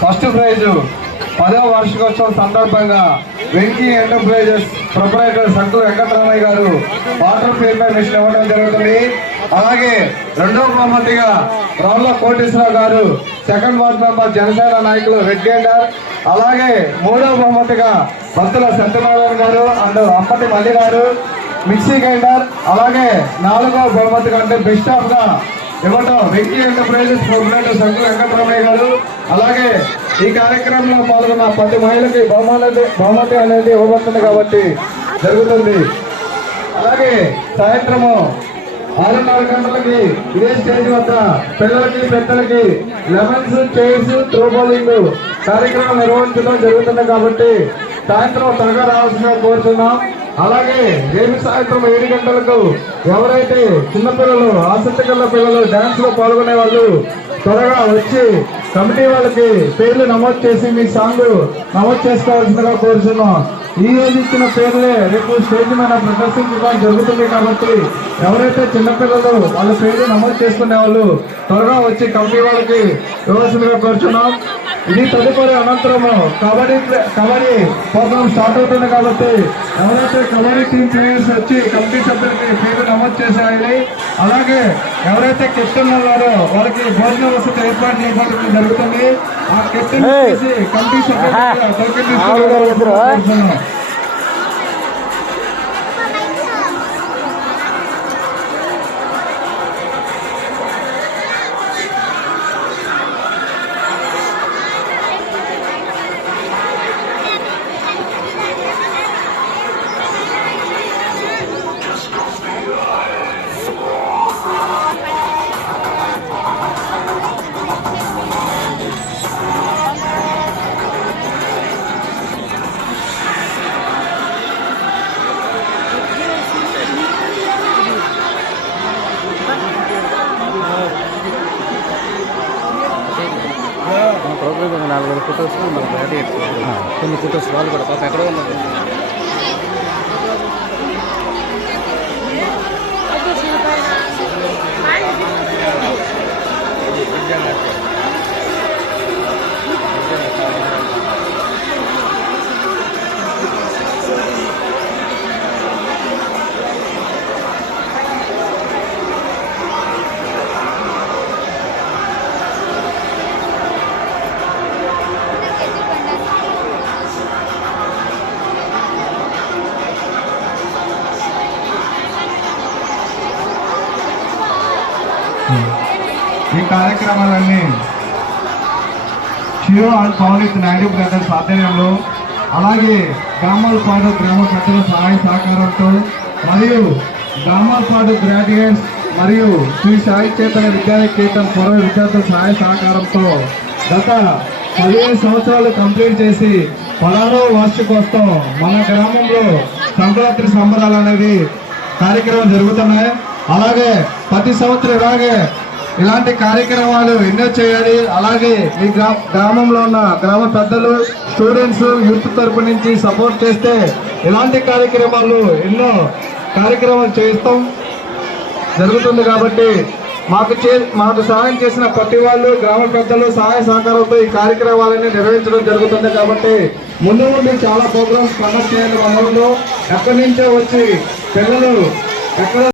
First prize 10వ వార్షికోత్సవం సందర్భంగా వెంకీ ఎంటర్ప్రైజెస్ ప్రొపరైటర్ సంకుల వెంకటరామయ్య గారు వాటర్ ప్యూరిఫై మిషన్ ఇవ్వడం జరుగుతుంది. అలాగే రెండవ బహుమతిగా రావుల కోటేశ్వరరావు గారు సెకండ్ వార్డ్ మెంబర్ జనసేన నాయకులు రెడ్ గేండర్. అలాగే మూడవ బహుమతిగా భక్తుల సత్యనారాయణ గారు అండ్ అంపటి మల్లి గారు మిక్సీ గ్రైండర్. అలాగే నాలుగవ బహుమతి కంటే బెస్ట్ ఆఫ్ గా ఇవ్వటం వెంకీ ఎంటర్ప్రైజెస్ ప్రొపరైటర్ సంకుల వెంకటరామయ్య గారు. అలాగే ఈ కార్యక్రమంలో పాల్గొన్న ప్రతి మహిళకి బహుమతి అనేది ఇవ్వబడుతుంది కాబట్టి జరుగుతుంది. అలాగే సాయంత్రము 6:30 గంటలకి ఇదే స్టేజ్ వద్ద పిల్లలకి పెద్దలకి లెమన్స్ చైర్స్ త్రో బౌలింగ్ కార్యక్రమం నిర్వహించడం జరుగుతుంది కాబట్టి సాయంత్రం త్వరగా రావాల్సిందిగా కోరుతున్నాం. అలాగే రేపు సాయంత్రం 7 గంటలకు ఎవరైతే చిన్నపిల్లలు ఆసక్తి గల పిల్లలు డాన్స్ లో పాల్గొనే వాళ్ళు త్వరగా వచ్చి కమిటీ వాళ్ళకి పేర్లు నమోదు చేసి మీ సాంగ్ నమోదు చేసుకోవాల్సిందిగా కోరుతున్నాం. ఈ రోజు ఇచ్చిన పేర్లే రేపు స్టేజ్ మీద ప్రదర్శించడం జరుగుతుంది కాబట్టి ఎవరైతే చిన్నపిల్లలు వాళ్ళ పేర్లు నమోదు చేసుకునే వాళ్ళు త్వరగా వచ్చి కమిటీ వాళ్ళకి ఇవ్వాల్సిందిగా కోరుతున్నాం. ఇది తదుపరి అనంతరము కబడ్డీ ప్రోగ్రామ్ స్టార్ట్ అవుతుంది కాబట్టి ఎవరైతే కబడ్డీ టీం ప్లేయర్స్ వచ్చి కమిటీ సభ్యులకి పేరు నమోదు చేసేయాలి. అలాగే ఎవరైతే కెప్టెన్ ఉన్నారో వారికి భోజన వసతి ఏర్పాటు చేయడం జరుగుతుంది. ఆ కెప్టెన్ చేసి కమిటీ సభ్యులకి ప్రోగ్రామ్ 4-5 ఫొటోస్ మనకు బయట కొన్ని ఫొటోస్ వాళ్ళు కూడా పాప ఎక్కడో ఉన్నారు. ఈ కార్యక్రమాలన్నీ షియో అండ్ పౌనిత్ నాయుడు బ్రదర్స్ ఆధ్వర్యంలో అలాగే గ్రామాలపాడు గ్రామ పెద్దల సహాయ సహకారంతో మరియు గ్రామాలపాడు గ్రాడ్యుయేట్స్ మరియు శ్రీ సాయి చైతన్య విద్యానికేతన్ పూర్వ విద్యార్థుల సహాయ సహకారంతో గత 15 సంవత్సరాలు కంప్లీట్ చేసి 16వ వార్షికోత్సవం మన గ్రామంలో సంక్రాంతి సంబరాలు అనేది కార్యక్రమం జరుగుతున్నాయి. అలాగే ప్రతి సంవత్సరం ఇలాంటి కార్యక్రమాలు ఎన్నో చేయాలి. అలాగే మీ గ్రామంలో ఉన్న గ్రామ పెద్దలు స్టూడెంట్స్ యూత్ తరపు నుంచి సపోర్ట్ చేస్తే ఇలాంటి కార్యక్రమాలు ఎన్నో కార్యక్రమాలు చేస్తాం జరుగుతుంది కాబట్టి మాకు సహాయం చేసిన ప్రతి వాళ్ళు గ్రామ పెద్దలు సహాయ సహకారంతో ఈ కార్యక్రమాలన్నీ నిర్వహించడం జరుగుతుంది కాబట్టి ముందు చాలా ప్రోగ్రామ్స్ కండక్ట్ చేయాలి. మన ఊళ్ళో ఎక్కడి నుంచో వచ్చి పిల్లలు ఎక్కడ